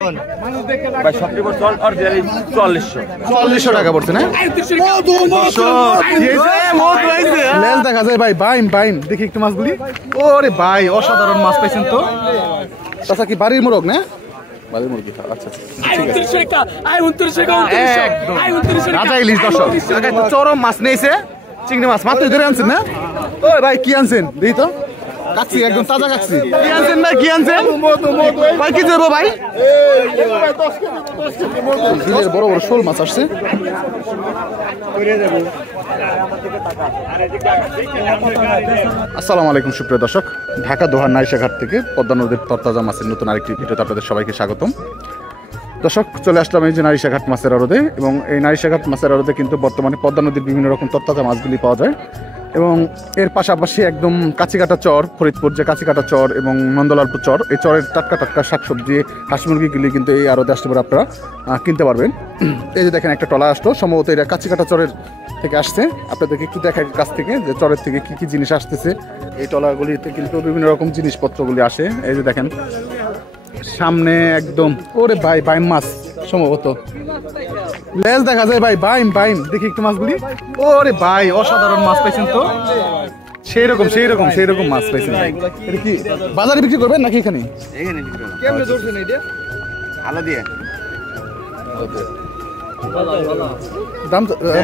4000 টাকা পড়ছে না? দেখা যায় ভাই, বাইম বাইম দেখি একটু মাছগুলি। ওরে ভাই অসাধারণ মাছ পাইছেন তো। চাচা কি বাড়ির মোরগ না? বাড়ির মুরগি। আচ্ছা রাজা ইলিশ দর্শক চরম মাছ নিয়েছে, চিংড়ি মাছ মাত্র ধরে আনছেন না? ও ভাই কি আনছেন দেখি তো। কাচ্ছি একদম তাজা কাচ্ছি। কি আনছেন ভাই, কি আনছেন ভাই? কি দেবো ভাই? বড় বড় শোল মাছ আসছে। আসসালামু আলাইকুম সুপ্রিয় দর্শক, ঢাকা দোহার নারিশাঘাট থেকে পদ্মা নদীর তরতাজা মাছের নতুন আরেকটি ভিডিওতে আপনাদের সবাইকে স্বাগতম। দর্শক চলে আসলাম এই যে নারিশাঘাট মাছের আড়তে, এবং এই নারিশাঘাট মাছের আড়তে কিন্তু বর্তমানে পদ্মা নদীর বিভিন্ন রকম তরতাজা মাছগুলি পাওয়া যায়। এবং এর পাশাপাশি একদম কাছিকাটা চর, ফরিদপুর যে কাছিকাটা চর এবং নন্দলালপুর চর, এই চরের টাটকা টাটকা শাকসবজি, হাঁস মুরগিগুলি কিন্তু এই আড়তে আসতে পারে, আপনারা কিনতে পারবেন। এই যে দেখেন একটা টলা আসতো, সম্ভবত এটা কাছিকাটা চরের থেকে আসছে। আপনাদেরকে একটু দেখার কাছ থেকে যে চরের থেকে কি কি জিনিস আসতেছে। এই টলাগুলিতে কিন্তু বিভিন্ন রকম জিনিসপত্রগুলি আসে। এই যে দেখেন সামনে একদম, ওরে ভাই বাইম মাছ সম্ভবত, লেজ দেখা যায় ভাই, বাইম বাইম দেখি একটু মাছগুলি। ওরে ভাই অসাধারণ মাছ পাইছেন তো। সেই রকম মাছ পাইছেন ভাই। এটা কি বাজারে বিক্রি করবেন নাকি এখানে? দাম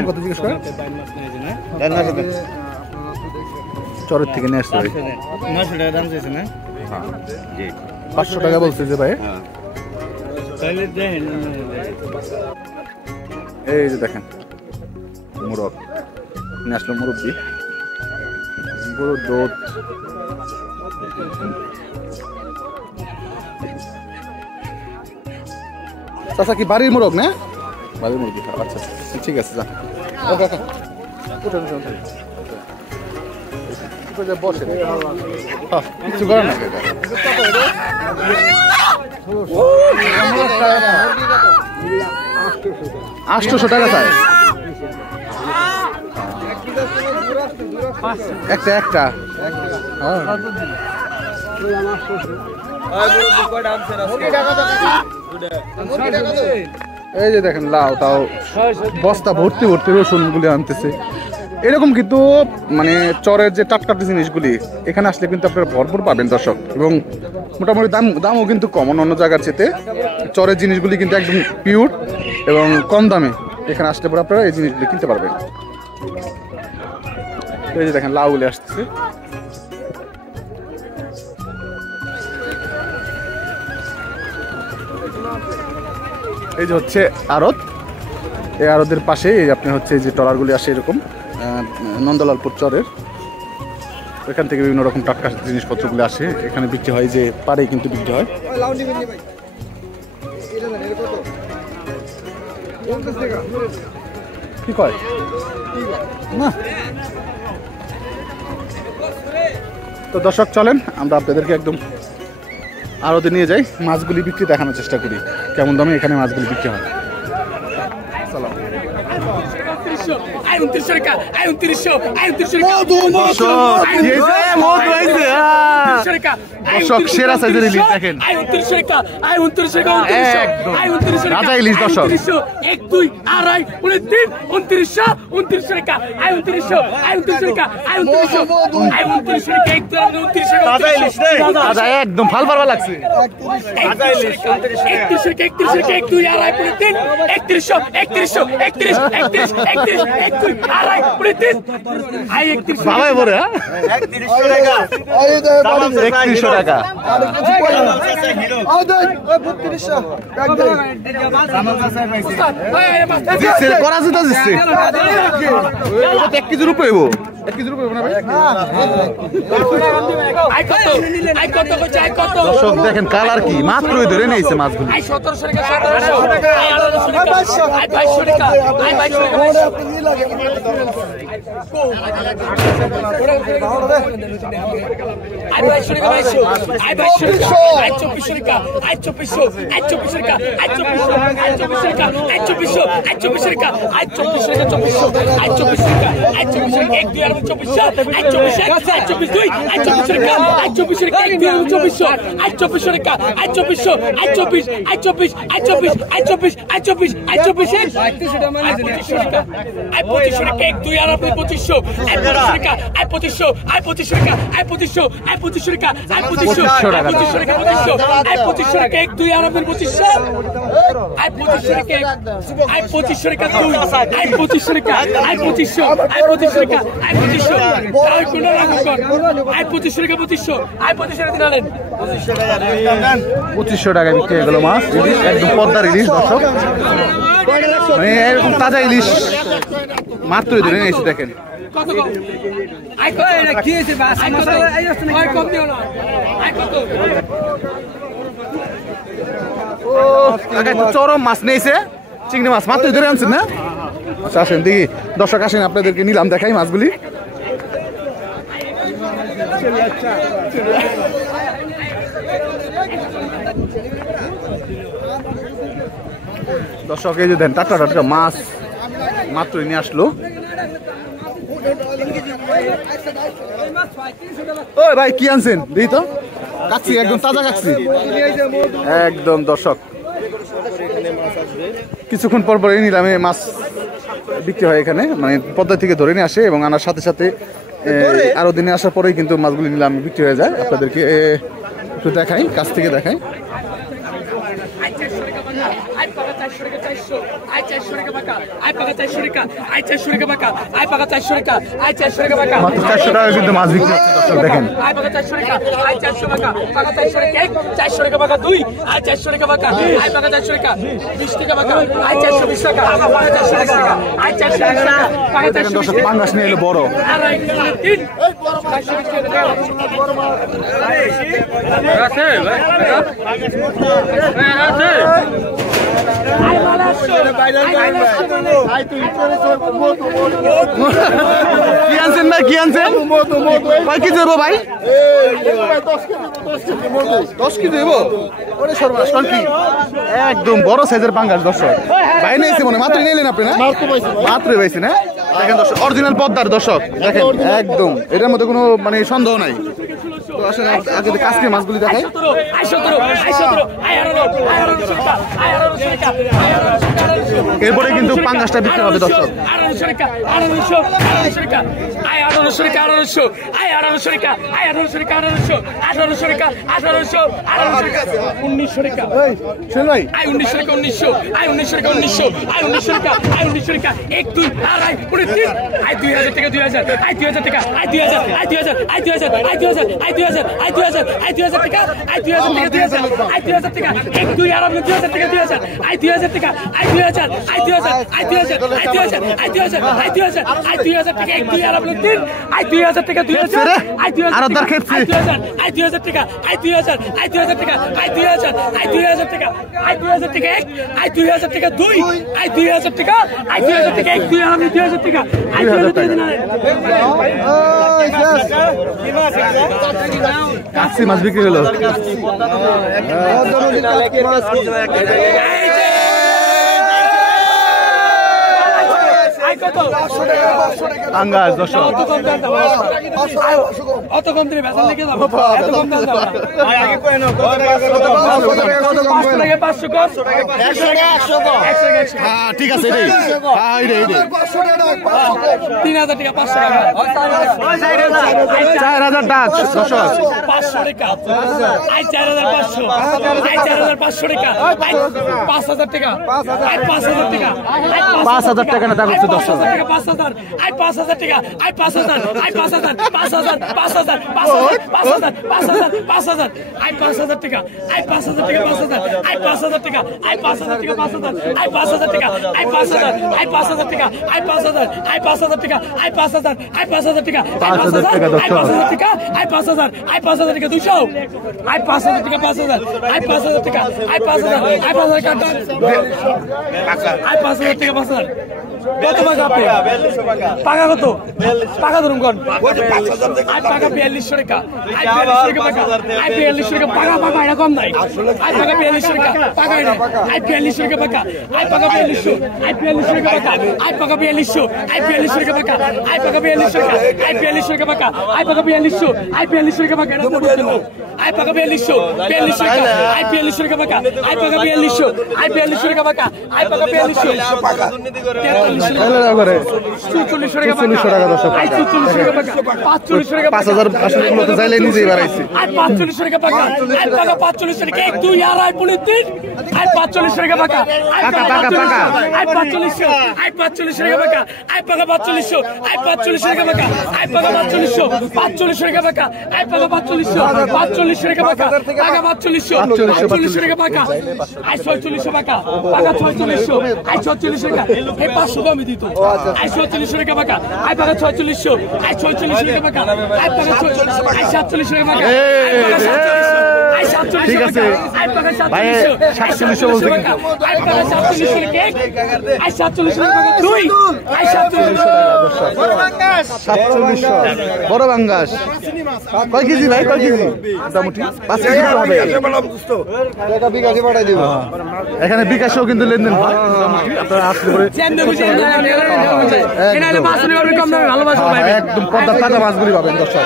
কত জিজ্ঞেস করেন? চরের থেকে নিয়ে আসছে ভাই। 900 টাকা দাম চাইছে না? 500 টাকা বলছে যে ভাই। এই যে দেখেন মুরগ নিয়ে আসলো, মুরব্বি গরুর দুধ। চাচা কি বাড়ির মোরগ না? বাড়ির মুরগি। আচ্ছা ঠিক আছে, যান বসে কিছু করেন না। 800 টাকা চাই একটা একটা। এই যে দেখেন লাউ তাও বস্তা ভর্তি ভর্তি রসুন গুলি আনতেছে। এরকম কিন্তু মানে চরের যে টাটকা জিনিসগুলি এখানে আসলে কিন্তু আপনারা ভরপুর পাবেন দর্শক, এবং মোটামুটি দামও কিন্তু কম অন্য জায়গার চেয়ে। চরের জিনিসগুলি কিন্তু একদম পিওর এবং কম দামে এখানে আসলে পরে আপনারা এই জিনিসগুলি কিনতে পারবেন। এই যে দেখেন লাউগুলি আসতেছে। এই যে হচ্ছে আড়ত, এই আড়তের পাশে আপনার হচ্ছে যে ট্রলারগুলি আসে এরকম নন্দলালপুর চরের, এখান থেকে বিভিন্ন রকম টাটকা জিনিসপত্রগুলো আসে এখানে বিক্রি হয়, যে পাড়েই কিন্তু বিক্রি হয়। কি কয় না? তো দর্শক চলেন আমরা আপনাদেরকে একদম আড়তে নিয়ে যাই, মাছগুলি বিক্রি দেখানোর চেষ্টা করি কেমন দামে এখানে মাছগুলি বিক্রি হয়। সেরা সাইজের ইলিশ দেখেন, রাজা ইলিশ দর্শক। 1 2 আড়াই 3 2900 টাকা, 2900 একদম ভাল ভালো লাগছে। 1 2 আড়াই 3 3100 আড়াই 3 আই 3100 বাবাই বলে 3100 টাকা 3100 টাকা করা যেটা দিচ্ছে 1 কেজির উপরে 1 কেজির উপরে না ভাই? দর্শক দেখেন কালার কি, মাত্রই ধরে নিয়েছে মাছগুলো। 1700 টাকা 2200 টাকা 1 2 টাকা বিক্রি হয়ে গেল মাছ ইলিশ, একদম পদ্মার ইলিশ দর্শক, মানে এরকম তাজা ইলিশ মাত্রই ধরে নিয়েছি দেখেন। চরম মাছ নিয়েছে, চিংড়ি মাছ মাত্রই ধরে আনছেন না? আচ্ছা আসেন দেখি দর্শক, আসেন আপনাদেরকে নিলাম দেখাই মাছগুলি। দর্শক এই যে দেন টাটকা টাটকা মাছ মাত্রই নিয়ে আসলো। ওই ভাই কি আনছেন দেখি তো, কাচ্ছি একদম তাজা কাচ্ছি একদম। দর্শক কিছুক্ষণ পর পর নিলাম, এই মাছ বিক্রি হয় এখানে, মানে পদ্মা থেকে ধরে নিয়ে আসে এবং আনার সাথে সাথে আরো দিনে আসার পরেই কিন্তু মাছগুলি নিলাম বিক্রি হয়ে যায়। আপনাদেরকে একটু দেখাই, কাছ থেকে দেখাই। মাত্র 400 টাকা কিন্তু মাছ বিক্রি হচ্ছে দর্শক দেখেন। দর্শক পাঙ্গাস নিয়ে এলো বড়। কি আনছেন ভাই, কি আনছেন ভাই, কি দেবো ভাই? 10 কেজি দেবো? ওরে সর্বনাশ, কি একদম বড় সাইজের পাঙ্গাস দর্শক ভাই নিয়েছি মনে, মাত্র নিলেন আপনি না? মাত্রই পাইছি না? দেখেন দর্শক অরিজিনাল পদ্মার দর্শক দেখেন একদম, এটার মধ্যে কোনো মানে সন্দেহ নাই। তো আসলে আগে কাজকে মাছগুলি দেখাই। এরপরে কিন্তু পাঙ্গাসটা বিক্রি হবে দর্শক। 80 মাছ বিক্রি হলো। পাঙ্গাস দর্শক অত কম দিলে বেতন লিখে যাবো, এত কম দাম দাও আগে কই নাও, কত টাকা 500 কম 100 কম। হ্যাঁ ঠিক আছে রে, হ্যাঁ রে রে 3000 টাকা 500 টাকা 4000 টাকা দর্শক 500 টাকা আই 4500 আই 4500 টাকা আই 5000 টাকা আই 5000 টাকা 5000 টাকা না তা করছে দর্শক 5000 আই 5000 টাকা আই 5000 আই 5000 5000 5000 5000 5000 5000 আই 5000 টাকা আই 5000 টাকা 5000 আই 5000 টাকা আই 5000 টাকা 5000 আই 5000 টাকা আই 5000 আই 5000 টাকা আই 5000 আই 5000 টাকা আই 5000 আই 5000 টাকা 5000 টাকা দর্শক আই 5000 আই 5000 5,000 টাকা 200 আই 5,000 টাকা 5,000 আই 5,000 টাকা আই 5,000 আই 5,000 টাকা আই 5,000 টাকা 5,000 কত টাকা আপনি টাকা কত টাকা ধরুন কোন আই টাকা 4200 টাকা আই 4200 টাকা আই 4200 টাকা টাকা টাকা এটা কম নাই আই টাকা 4200 টাকা টাকা এটা আই 4200 টাকা টাকা আই টাকা 4200 আই 4200 টাকা টাকা আই টাকা 4200 আই 4200 টাকা টাকা আই টাকা 4200 টাকা আই 4200 টাকা টাকা আই টাকা 4200 আই 4200 টাকা টাকা এটা তো বলছেন আই টাকা 4200 4200 টাকা আই 4200 টাকা টাকা আই টাকা 4200 আই 4200 টাকা টাকা আই টাকা 4200 টাকা 4400 টাকা দর্শক। 5,000 আসলে এগুলো তো চাইলে নিজেই বাড়াইছি। 45 টাকা টাকা আই টাকা 45 টাকা 1 2 আর আই পুলিশ 3 আই 45 টাকা টাকা আই টাকা 45 আই 45 আই 45 টাকা টাকা আই টাকা 45 আই 45 টাকা টাকা আই টাকা 45 45 টাকা টাকা আই টাকা 45 45 টাকা টাকা টাকা 45 45 টাকা টাকা আই 46 টাকা টাকা 46 আই 46 টাকা এই 500 আমি দিত আই 46 টাকা টাকা আই টাকা 46 আই 46 টাকা টাকা আই টাকা 46 আই 47 টাকা টাকা আই 47 ঠিক আছে ভাই 4700 বলতে কি আই টাকা 47 টাকা আই 47 টাকা 2 আই 47 বড় বাঙ্গাস 4700 বড় বাঙ্গাস কয় কেজি ভাই কয় কেজি মোটামুটি 5 কেজি হবে টাকা বিকাশে পাঠাই দিব এখানে বিকাশেও কিন্তু লেনদেন হয় মোটামুটি আপনারা আসলে পরে এখানে মাছ নিয়ে কম দামে ভালোবাসা ভাই একদম পদ্মা তাজা মাছগুলি পাবেন দর্শক।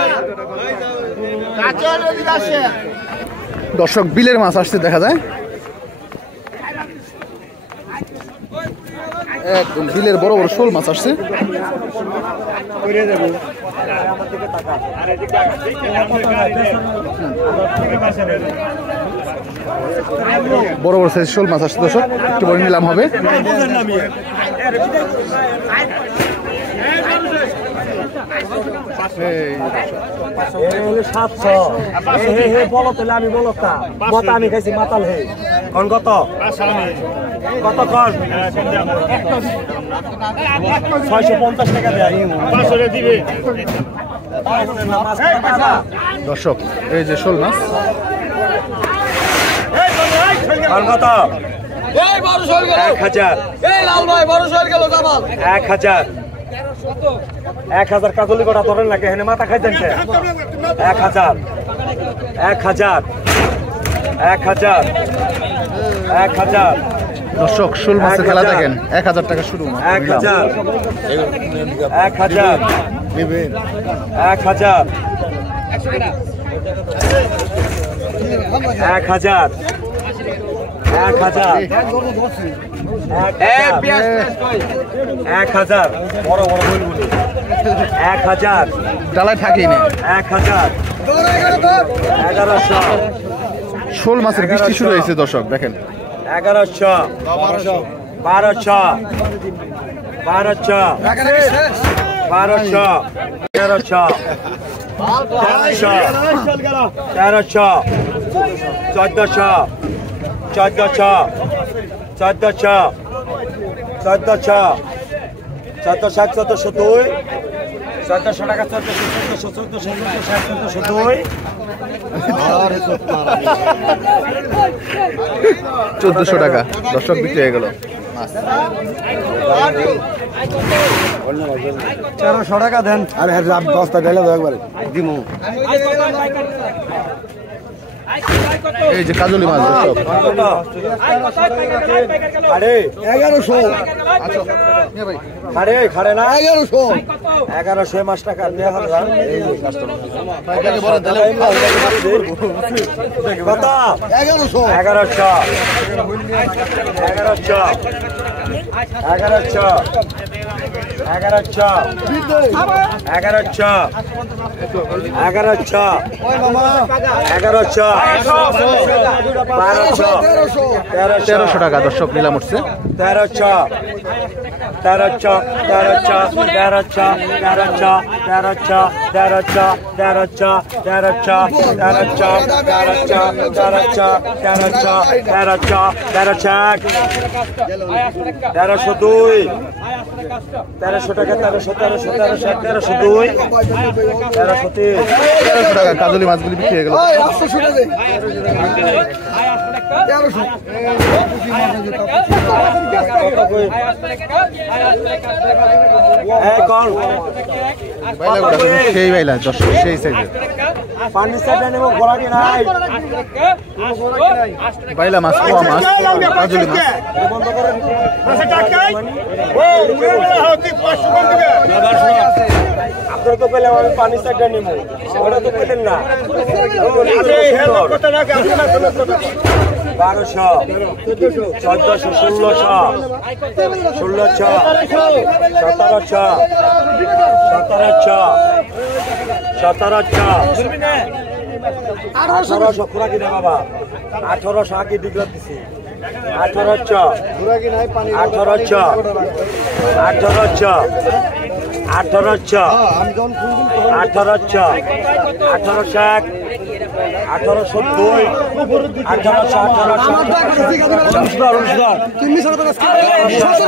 দর্শক বিলের মাছ আসছে দেখা যায় একদম বিলের বড় বড় শোল মাছ আসছে। বড় বড় সাইজ শোল মাছ আসছে দর্শক, একটু বড় নিলাম হবে। আমি খাইছি মাতাল হে কন কত কত কন 650 টাকা দেয় দিবে দর্শক এই যে শোল মাছ কন কত 1000 এই লাল ভাই বড় শোল গেল জামাল 1000 1000 কাজলি কটা ধরেন লাগে এখানে মাথা খাইতেন 1000 1000 1000 1000 দর্শক শোল মাছের খেলা দেখেন 1000 টাকা শুরু 1000 1000 নেবেন 1000 1000 1000 বড় বড় বলবুলি 1000 ডালায় থাকেই না 1000 1100 শোল মাছের বৃষ্টি শুরু হয়েছে দর্শক দেখেন 1100 1200 1200 1200 1300 1300 1400 1400 1400 1400 1400 1400 টাকা 1400 টাকা দর্শক বিক্রি হয়ে গেল। 1300 টাকা দেন আরে বস্তা ঢেলে দাও একবারে দিমু এই যে কাজলি মাছ দর্শক আরে 1100 আচ্ছা নিয়ে ভাই আরে খাড়ে না 1100 মাস টাকা দেয়া হবে এই যে কাস্টমার ভাই দেখে বলেন তাহলে কত 1100 1300 টাকা দর্শক নিলাম উঠছে 1302 1300 টাকা 1300 1302 1303 1300 টাকা কাজলি মাছগুলি বিক্রি হয়ে গেল। সেই বাইলা সেই সাইজের পানি সাইডে নেব গোলাটি নাই বাইলা মাছ পোয়া মাছ কাজলি মাছ বন্ধ করে আপনারা তো পেলে আমি পানি সাইডে নেব ওটা তো পেলেন না 1200 1400 1600 1800 খুরাকি না বাবা 1800 আগে দিগলা দিছি 1800 খুরাকি নাই পানি 1800 আমি যখন ফুল দিন তখন 1800 1801 1802 তুমি সরকার আজকে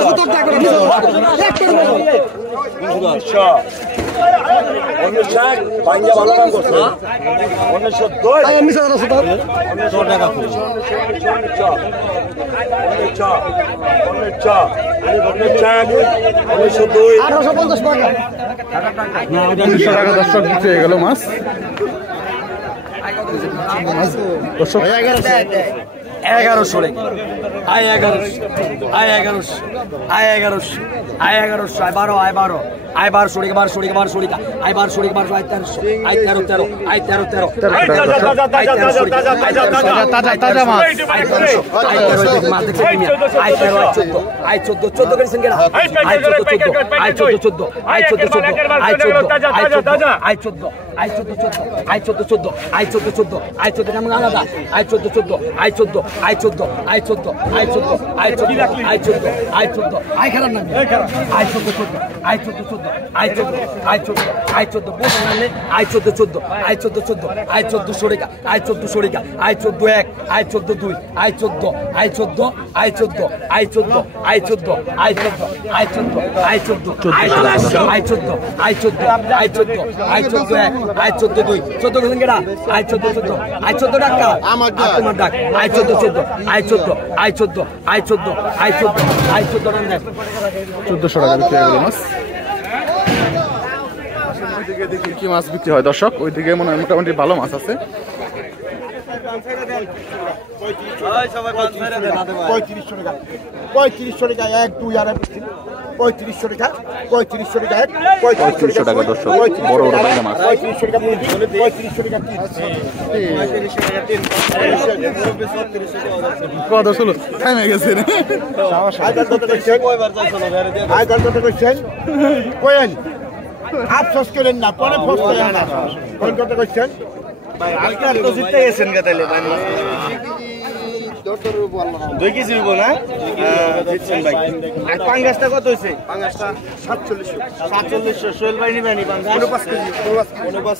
17 টাকা দর্শক বিক্রি হয়ে গেল মাছ। দর্শক 1100 আয় 1100 আয় 1100 আয় 1100 আয় 1100 আয় 12 আয় 12 আয় 1200 আয় 1200 আয় 1300 আয় 13 আয় 13 তাজা মাছ মাছ দেখছেন কিনা আয় 13 আয় 14 করেছেন কেনা আয় 14 আয় 14 আয় 14 আয় 14 কেমন আলাদা আয় 14 আয় 14 আয় খারাপ না আয় 14 আয় 14 আয় 14 বসে নামে আয় 14 আয় 14 আয় 1400 টাকা আয় 1400 টাকা আয় 14 1 আয় 14 2 আয় 14 আয় 14 আয় 14 আয় 14 আয় 14 আয় 14 আয় 14 আয় 14 আয় 14 আয় 14 আয় 14 আয় 14 আয় 14 1 আয় 14 2 14 গেলেন কেডা আয় 14 আয় 14 টাকা আমার ডাক আয় 14 আয় 14 আয় 14 আয় 14 আয় 14 আয় 14 টাকা 1400 টাকা বিক্রি হয়ে গেল মাছ। দেখি কি মাছ বিক্রি হয় দর্শক, ওইদিকে মনে হয় মোটামুটি ভালো মাছ আছে। 3500 টাকা 1 2 আর 3500 টাকা 3500 টাকা 3500 টাকা দর্শক বড় বড় বাইলা মাছ। 3500 টাকা 3500 টাকা কত হলো থামে গেছে রে আফসোস করেন না, পরে ফসতে না। কোন কথা কইছেন ভাই? আপনার তো জিততে গেছেন কে তাইলে ভাই? 2 কেজি হইব না? দিচ্ছেন ভাই। আর পাঙ্গাসটা কত হইছে? পাঙ্গাসটা 4700 সোহেল ভাই নিবেনি পাঙ্গাস 5 কেজি।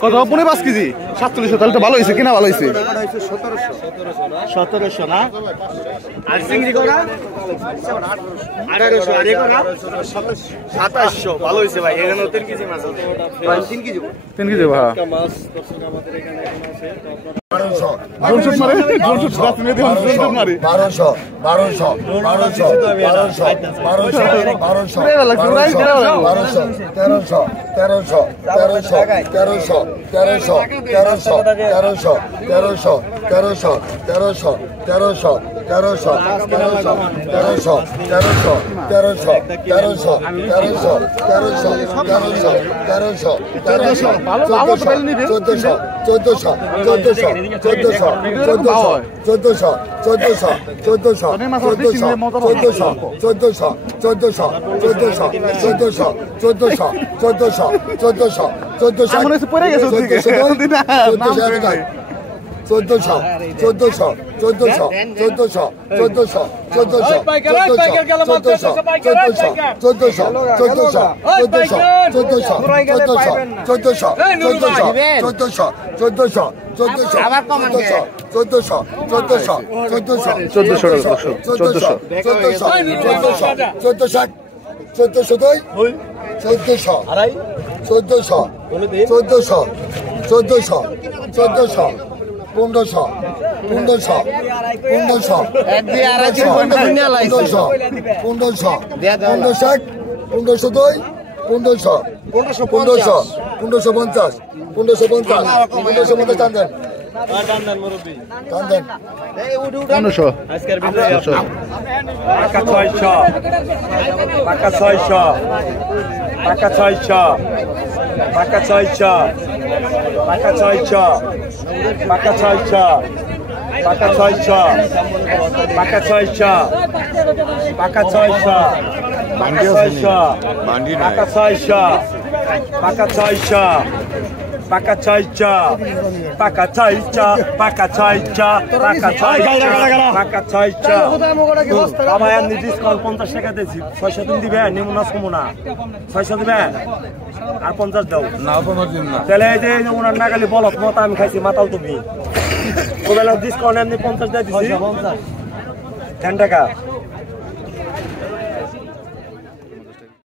কত 5 কেজি 4700 তাহলে তো ভালো হইছে, কিনা ভালো হইছে। 1700 না? আর চিংড়ি কোরা 1800 আর কোরা 2700 ভালো হইছে ভাই। এখানে 3 কেজি মাছ আছে ভাই। 3 কেজি 3 কেজি ভাই মাছ দর্শক আমাদের এখানে আছে। 1200 মারে 1200 রাত মে দিয়ে 1200 মারে 1200 1400 1400 1400 1400 1400 1500 1500 1500 1500 1502 1550 1550 টান দেন 1500 পাকা 600 পাকা 600 পাকা 600 পাকা 600 পাকা 600 পাকা 600 পাকা 600 পাকা 600 পাকা 600 পাকা 600 পাকা 600 পাকা 600 পাকা 600 পাকা 600 পাকা 600 পাকা 600 পাকা 600 বাবা এমনি ডিসকাউন্ট 50 টাকা দিয়েছি 600 তুমি দিবে নিমুনা সমুনা 600 দিবে আর 50 দাও না 50 দিন না তাহলে এই যে নিমুনা নাগালি বলত মত আমি খাইছি মাতাল তুমি ওবেলা ডিসকাউন্ট এমনি 50 দিয়ে দিছি 10 টাকা